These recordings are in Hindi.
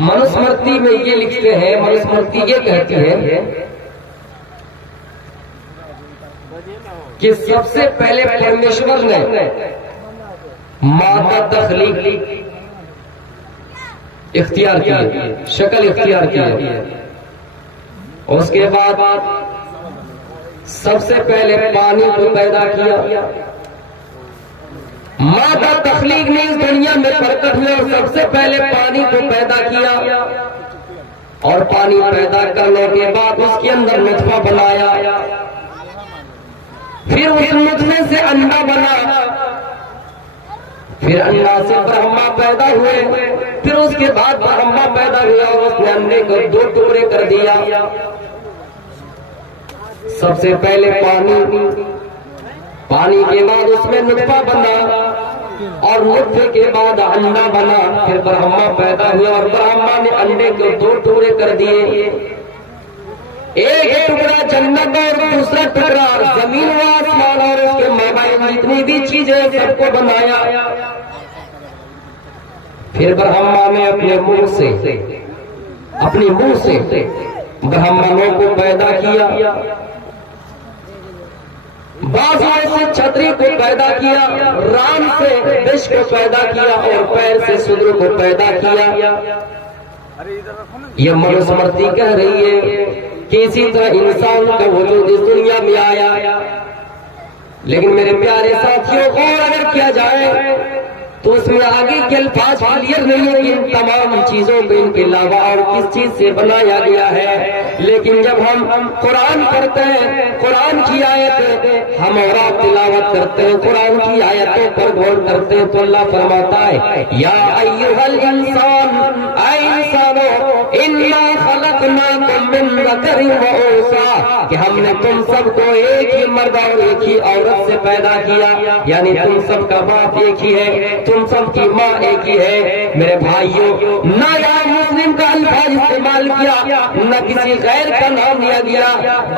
मनुस्मृति में ये लिखते हैं, मनुस्मृति ये कहती है कि सबसे पहले परमेश्वर ने मादा तख्लीक इख्तियार किया, शक्ल इख्तियार किया, और उसके बाद सबसे पहले पानी को पैदा किया। मादा तख्लीक ने इस दुनिया में प्रकट हुए और सबसे पहले पानी को पैदा किया, और पानी पैदा करने के बाद उसके अंदर नुतफा बनाया, फिर उस नुतफे से अंडा बना, फिर अंडा से ब्रह्मा पैदा हुए, फिर उसके बाद ब्रह्मा पैदा हुआ और उसने अंडे को 2 टुकड़े कर दिया। सबसे पहले पानी के बाद उसमें नुतफा बना, और नुतफे के बाद अंडा बना, फिर ब्रह्मा पैदा हुआ और ब्रह्मा ने अंडे को 2 टुकड़े कर दिए। एक टुकड़ा जन्नत और दूसरा टुकड़ा जमीन व आसमान और उसके माबाइन जितनी भी चीजें सबको बनाया। फिर ब्रह्मा ने अपने मुंह से ब्राह्मणों को पैदा किया, बाजू से छतरी को पैदा किया, राम से विश्व को पैदा किया, और पैर से शूद्र को पैदा किया। यह मनुस्मृति कह रही है कि इसी तरह इंसान का वजूद इस दुनिया में आया। लेकिन मेरे प्यारे साथियों, गौर अगर किया जाए तो उसमें आगे के अल्फाज क्लियर नहीं है कि इन तमाम चीजों को इनके अलावा और किस चीज से बनाया गया है। लेकिन जब हम कुरान पढ़ते हैं, कुरान की आयत हम और आप तिलावत करते हैं, कुरान की आयतों पर गौर करते हैं, तो अल्लाह फरमाता है, या अय्युहल इंसान, ऐ इंसानो, इन्ना खलकनाकुम मिन ज़करिन व उन्सा, कि हमने तुम सबको एक ही मर्द और एक ही औरत से पैदा किया, यानी तुम सबका बाप एक ही है, तुम सबकी माँ एक ही है। मेरे भाइयों, ना यहाँ मुस्लिम का अल्फाज इस्तेमाल किया, न किसी गैर का नाम लिया गया,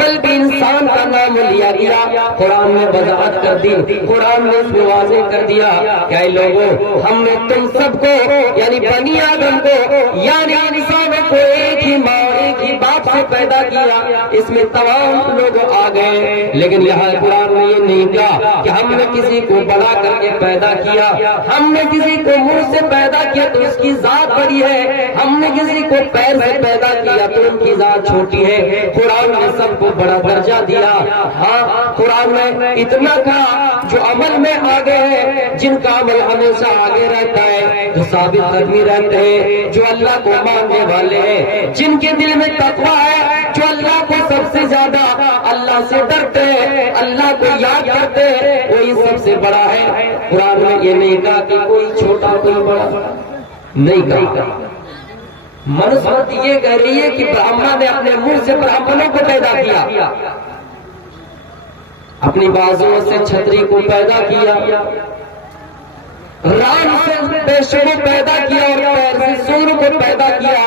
बल्कि इंसान का नाम लिया गया। कुरान ने वजाहत कर दी, कुरान ने इसमें वाज़ेह कर दिया, क्या लोगों, हमने तुम सबको यानी बनी आदम को यानी इंसानों को एक ही माँ एक ही बाप से पैदा किया। इसमें तमाम लोग आ गए, लेकिन यहाँ कुरान ने ये नहीं कहा कि हमने किसी को बड़ा करके पैदा किया, हमने किसी को मुंह से पैदा किया तो उसकी जात बड़ी है, हमने किसी को पैर से पैदा किया तो उनकी जात छोटी है। कुरान ने सबको बड़ा दर्जा दिया। हाँ, कुरान ने इतना कहा जो अमल में आगे है, जिनका अमल हमेशा आगे रहता है, जो साबित कदमी रहते हैं, जो अल्लाह को मानने वाले हैं, जिनके दिल में तकवा है, जो अल्लाह को सबसे ज्यादा अल्लाह से डरते हैं, अल्लाह को याद करते हैं, वही सबसे बड़ा है। कुरान में ये नहीं कहा कि कोई छोटा कोई बड़ा, नहीं कहा। मनुस्मृति ये कह रही है कि ब्राह्मण ने अपने मुंह से ब्राह्मणों को पैदा किया, अपनी बाजुओं से छतरी को पैदा किया, राम से पेशे को पैदा किया और पैर से सूर्य को पैदा किया।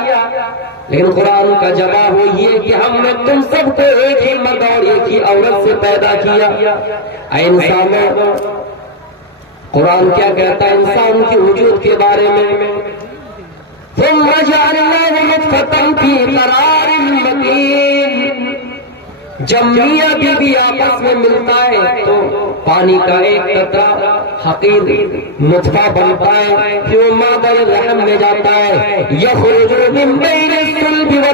लेकिन कुरान का जवाब वो ये कि हमने तुम सबको एक ही मर्द और एक ही औरत से पैदा किया। इंसानों, कुरान क्या कहता है इंसान के वजूद के बारे में, तुम जब मियां बीवी आपस में मिलता है तो पानी का एक कतरा हकीर नुतफा बनता है, फिर मादर रहम में जाता है, यखरुजु मिन बैनि सुल्बि व